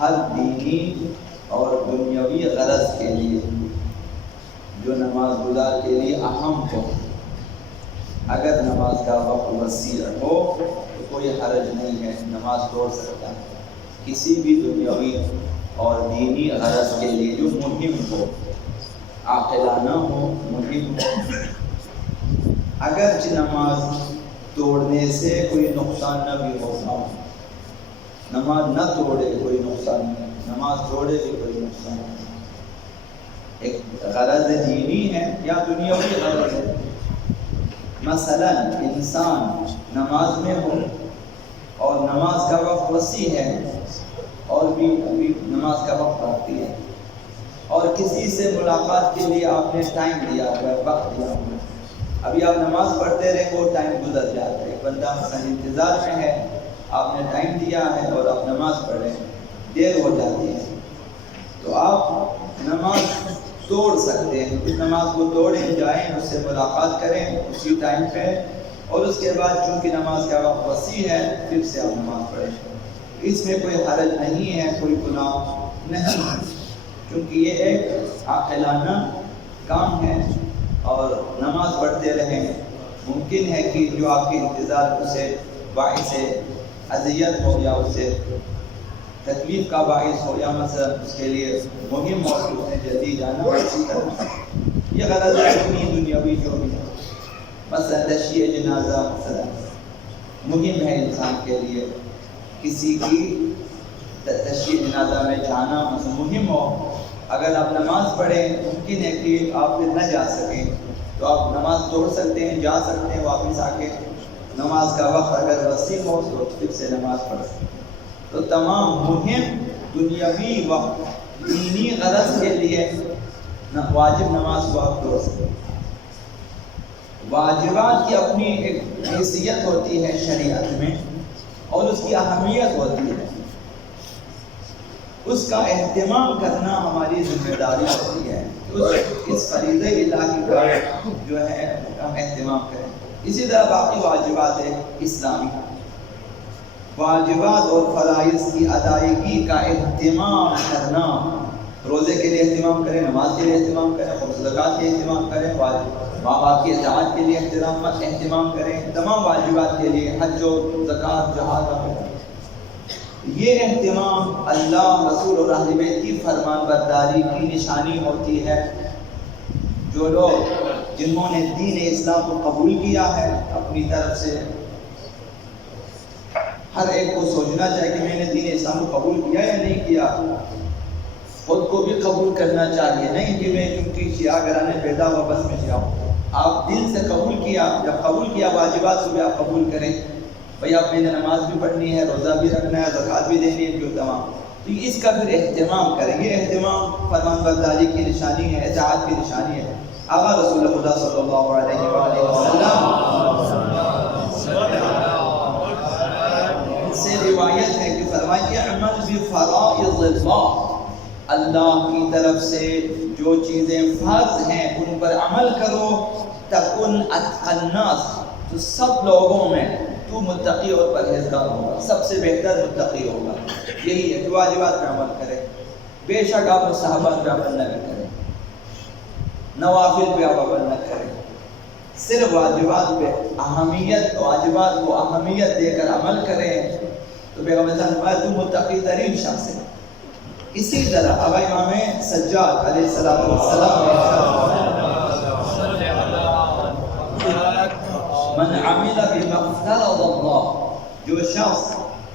ہر دینی اور دنیاوی غرض کے لیے جو نماز گزار کے لیے اہم ہو، اگر نماز کا وقت وسیع ہو تو کوئی حرج نہیں ہے، نماز توڑ سکتا ہے۔ کسی بھی دنیاوی اور دینی غرض کے لیے جو مہم ہو، عاقلانہ ہو، مہم ہو، اگرچہ نماز توڑنے سے کوئی نقصان نہ بھی ہوگا، نماز نہ توڑے کوئی نقصان نہیں، نماز توڑے بھی کوئی نقصان نہیں۔ ایک غرض دینی ہے یا دنیاوی غرض ہے، مثلا انسان نماز میں ہو اور نماز کا وقت وسیع ہے اور بھی ابھی نماز کا وقت باقی ہے، اور کسی سے ملاقات کے لیے آپ نے ٹائم دیا ہوا ہے، وقت دیا ہوا ہے، ابھی آپ نماز پڑھتے رہے وہ ٹائم گزر جاتا ہے۔ ایک بندہ مثلا انتظار میں ہے، آپ نے ٹائم دیا ہے اور آپ نماز پڑھ رہے ہیں، دیر ہو جاتی ہے تو آپ نماز توڑ سکتے ہیں۔ اس نماز کو توڑیں، جائیں اس سے ملاقات کریں اسی ٹائم پہ، اور اس کے بعد چونکہ نماز کا وقت وسیع ہے پھر سے آپ نماز پڑھیں، اس میں کوئی حرج نہیں ہے، کوئی گناہ نہیں ہے، کیونکہ یہ ایک عاقلانہ کام ہے اور نماز پڑھتے رہیں۔ ممکن ہے کہ جو آپ کے انتظار اسے باعث اذیت ہو یا اسے تکلیف کا باعث ہو، یا مثلا اس کے لیے مہم ہو کہ اس نے جلدی جانا ہو، اسی طرح یہ غرض اپنی دنیاوی جو بھی ہے، مثلا تشییع جنازہ مثلا مہم ہے انسان کے لیے، کسی کی تشییع جنازہ میں جانا مثلا مہم ہو، اگر آپ نماز پڑھیں ممکن ہے کہ آپ پھر نہ جا سکیں تو آپ نماز توڑ سکتے ہیں، جا سکتے ہیں واپس آ کے، نماز کا وقت اگر وسیع ہو تو پھر سے نماز پڑھ سکتے ہیں۔ تو تمام مہم دنیاوی و دینی غرض کے لیے واجب نماز کو آپ توڑ سکتے ہیں۔ واجبات کی اپنی ایک حیثیت ہوتی ہے شریعت میں اور اس کی اہمیت ہوتی ہے، اس کا اہتمام کرنا ہماری ذمہ داری ہوتی ہے، اس فریضہ الہی کا جو ہے ہم اہتمام کریں۔ اسی طرح باقی واجبات اسلامی، واجبات اور فرائض کی ادائیگی کا اہتمام کرنا، روزے کے لیے اہتمام کریں، نماز کے لیے اہتمام کریں، خمس زکوٰۃ کے اہتمام کریں، ماں باپ کی اطاعت کے لیے اہتمام کریں، تمام واجبات کے لیے، حج و زکوٰۃ، جہاد وغیرہ، یہ اہتمام اللہ، رسول اور اہل بیت کی فرمان برداری کی نشانی ہوتی ہے۔ جو لوگ جنہوں نے دین اسلام کو قبول کیا ہے اپنی طرف سے، ہر ایک کو سوچنا چاہیے کہ میں نے دین اسلام کو قبول کیا یا نہیں کیا، خود کو بھی قبول کرنا چاہیے، نہیں کہ میں چونکہ شیعہ گھرانے پیدا ہوا بس میں شیعہ ہوں۔ آپ دل سے قبول کیا، جب قبول کیا واجبات کو بھی آپ قبول کریں، بھئی آپ میں نے نماز بھی پڑھنی ہے، روزہ بھی رکھنا ہے، زکوٰۃ بھی دینی ہے، جو تمام، تو اس کا پھر اہتمام کریں۔ یہ اہتمام فرمان برداری کی نشانی ہے، اطاعت کی نشانی ہے۔ آقا رسول خدا صلی اللہ علیہ وآلہ وسلم سے روایت ہے کہ فرمائے اعمل بفرائض اللہ، اللہ کی طرف سے جو چیزیں فرض ہیں ان پر عمل کرو، تکن اتقی الناس، تو سب لوگوں میں تو متقی اور پرہیزگار ہوگا، سب سے بہتر متقی ہوگا۔ یہی ہے کہ واجبات پہ عمل کرے، بے شک آپ مستحبات پہ عمل نہ کریں، نوافل پہ آپ عمل نہ کریں، صرف واجبات پہ واجبات کو اہمیت دے کر عمل کریں، تو پیغمبر صلی اللہ علیہ وسلم تو متقی ترین شخص ہے۔ اسی طرح اب امام سجاد علیہ السلام من عمل بما افترض اللہ، جو شخص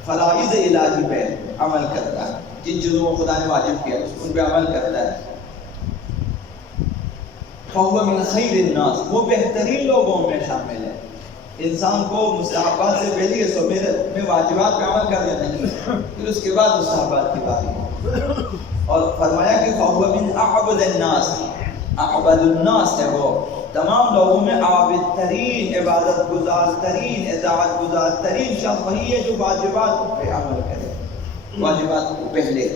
فرائض الہی پہ عمل کرتا ہے، جن چیزوں کو خدا نے واجب کیا ان پہ عمل کرتا ہے، فهو من خیر الناس، وہ بہترین لوگوں میں شامل ہے۔ انسان کو مستحبات سے پہلے یہ سو میں واجبات پہ عمل کر لینا چاہیے، پھر اس کے بعد مستحبات کی باری ہے، اور فرمایا کہ فهو من اعبد الناس، اعبد الناس ہے وہ، تمام لوگوں میں عابد ترین، عبادت گزار ترین، اطاعت گزار ترین شخص وہی ہے جو واجبات پہ عمل کرے، واجبات کو پہلے،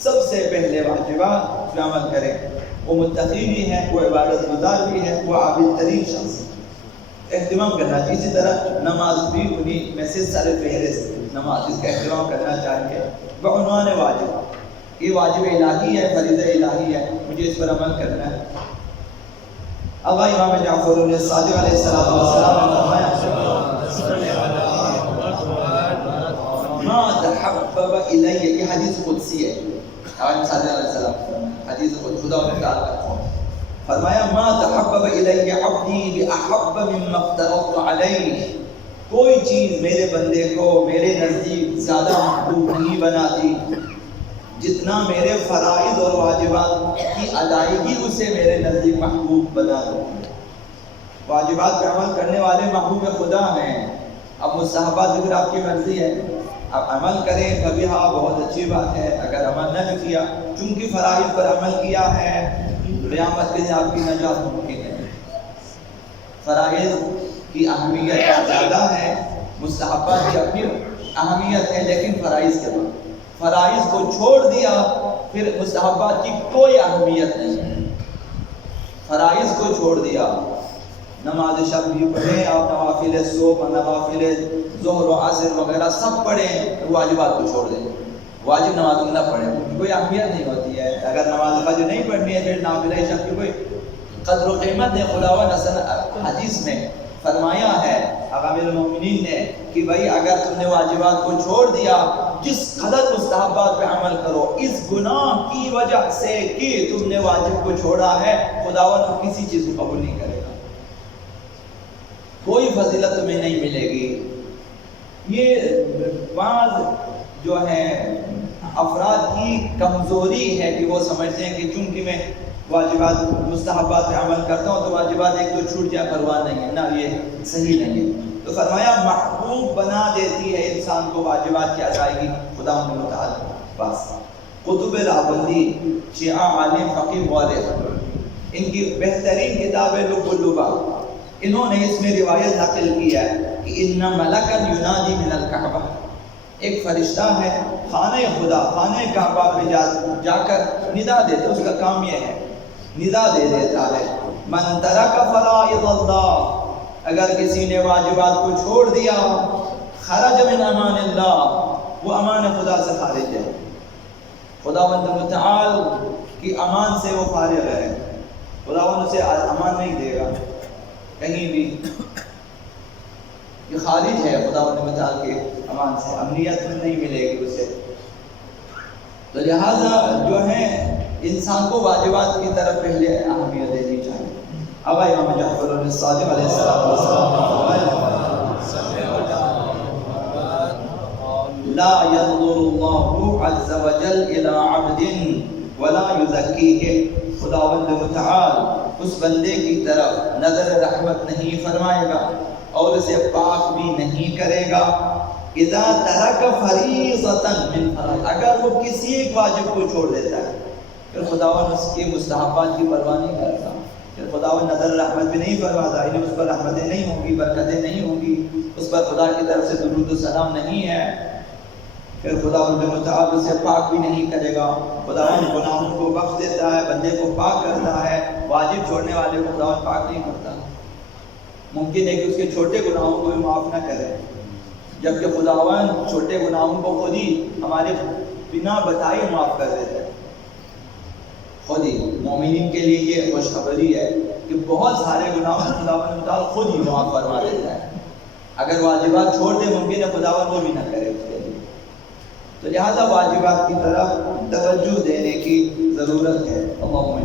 سب سے پہلے واجبات پہ عمل کرے، وہ متقی بھی ہے، وہ عبادت گزار بھی ہے، وہ عابد ترین شخص ہے، اہتمام کرنا چاہیے۔ اسی طرح نماز بھی انہی میں سے سر فہرست، نماز اس کا احترام کرنا چاہیے بعنوان واجب. یہ واجب الہی ہے، فریضہ الہی ہے، مجھے اس پر عمل کرنا ہے. ابا امام جعفر صادق علیہ السلام نے فرمایا ما تحبب الی، یہ حدیث قدسی ہے. امام صادق علیہ السلام حدیث قدسی خدا و تعالی فرمایا ما تحبب الی عبدی باحب مما افترضت علیہ، کوئی چیز میرے بندے کو میرے نزدیک زیادہ محبوب نہیں بناتی جتنا میرے فرائض اور واجبات کی ادائیگی اسے میرے نزدیک محبوب بنا دو. واجبات پہ عمل کرنے والے محبوب خدا ہیں. اب مستحبات پھر آپ کی مرضی ہے، اب عمل کریں کبھی، ہاں بہت اچھی بات ہے. اگر عمل نہ بھی کیا، چونکہ فرائض پر عمل کیا ہے، قیامت کے دن آپ کی نجات ممکن ہے. فرائض کی اہمیت زیادہ ہے، مستحبات کی اپنی اہمیت ہے، لیکن فرائض کے بعد فرائض کو چھوڑ دیا پھر مستحبات کی کوئی اہمیت نہیں ہے. فرائض کو چھوڑ دیا، نماز شب بھی پڑھیں آپ، نوافل صبح، نوافل ظہر و عصر وغیرہ سب پڑھیں، واجبات کو چھوڑ دیں. واجب نماز نہ پڑھیں، کوئی اہمیت نہیں ہوتی ہے. اگر نماز فجر نہیں پڑھنی ہے پھر نافلہ شب کی کوئی قدر و قیمت نہیں. خداوند اصل حدیث میں فرمایا ہے امیر المومنین نے کہ بھائی اگر تم نے واجبات کو چھوڑ دیا، جس قدر مستحبات پہ عمل کرو، اس گناہ کی وجہ سے کہ تم نے واجب کو چھوڑا ہے، خداوند کسی چیز کو قبول نہیں کرے گا، کوئی فضیلت تمہیں نہیں ملے گی. یہ بعض جو ہے افراد کی کمزوری ہے کہ وہ سمجھتے ہیں کہ چونکہ میں واجبات مستحبات پہ عمل کرتا ہوں تو واجبات ایک تو چھوٹ جائے پرواہ نہیں ہے. نہ، یہ صحیح نہیں ہے. تو فرمایا محبوب بنا دیتی ہے انسان کو واجبات کی ادائیگی خداوند متعال پاس. قطب راہبندی شیعہ عالم فقیہ مورخ، ان کی بہترین کتاب ہے لب اللبا. انہوں نے اس میں روایت نقل کی ہے کہ ان ملکا ینادی من الکعبہ، ایک فرشتہ ہے خانہ خدا، خانہ کعبہ پہ جا کر ندا دیتا، اس کا کام یہ ہے ندا دے دیتا ہے من ترک فرائض اللہ، اگر کسی نے واجبات کو چھوڑ دیا، خرج من امان اللہ، وہ امان خدا سے خارج ہے، خداوند متعال کی امان سے وہ فارغ ہے. خداوند اسے امان نہیں دے گا کہیں بھی، یہ خارج ہے خداوند متعال کے امان سے، امنیت نہیں ملے گی اسے. تو لہٰذا جو ہے انسان کو واجبات کی طرف پہلے اہمیت دینی چاہیے. اب امام جعفر صادق علیہ السلام لا ينظر الله عز وجل الى عبد ولا يزكيه، خداوند متعال اس بندے کی طرف نظر رحمت نہیں فرمائے گا اور اسے پاک بھی نہیں کرے گا. اذا ترک فریضۃ من فرائض، اگر وہ کسی ایک واجب کو چھوڑ دیتا ہے، پھر خداوند اس کے مستحبات کی پرواہ نہیں کرتا، پھر خداوند نظر رحمت بھی نہیں فرماتا، یعنی اس پر رحمتیں نہیں ہوں گی، برکتیں نہیں ہوں گی، اس پر خدا کی طرف سے درود و سلام نہیں ہے، پھر خداوند متعال اسے پاک بھی نہیں کرے گا. خداوند گناہوں کو بخش دیتا ہے، بندے کو پاک کرتا ہے، واجب چھوڑنے والے کو خداوند پاک نہیں کرتا. ممکن ہے کہ اس کے چھوٹے گناہوں کو بھی معاف نہ کرے، جبکہ خداوند چھوٹے گناہوں کو خود ہی ہمارے بنا بتائے معاف کر دیتا ہے. خود ہی مومنین کے لیے یہ خوشخبری ہے کہ بہت سارے گناہوں خداوند متعال خود ہی معاف فرما دیتا ہے. اگر واجبات چھوڑ دے ممکن ہے خداوند وہ بھی نہ کرے اس کے لیے. تو لہذا واجبات کی طرف توجہ دینے کی ضرورت ہے. اللہم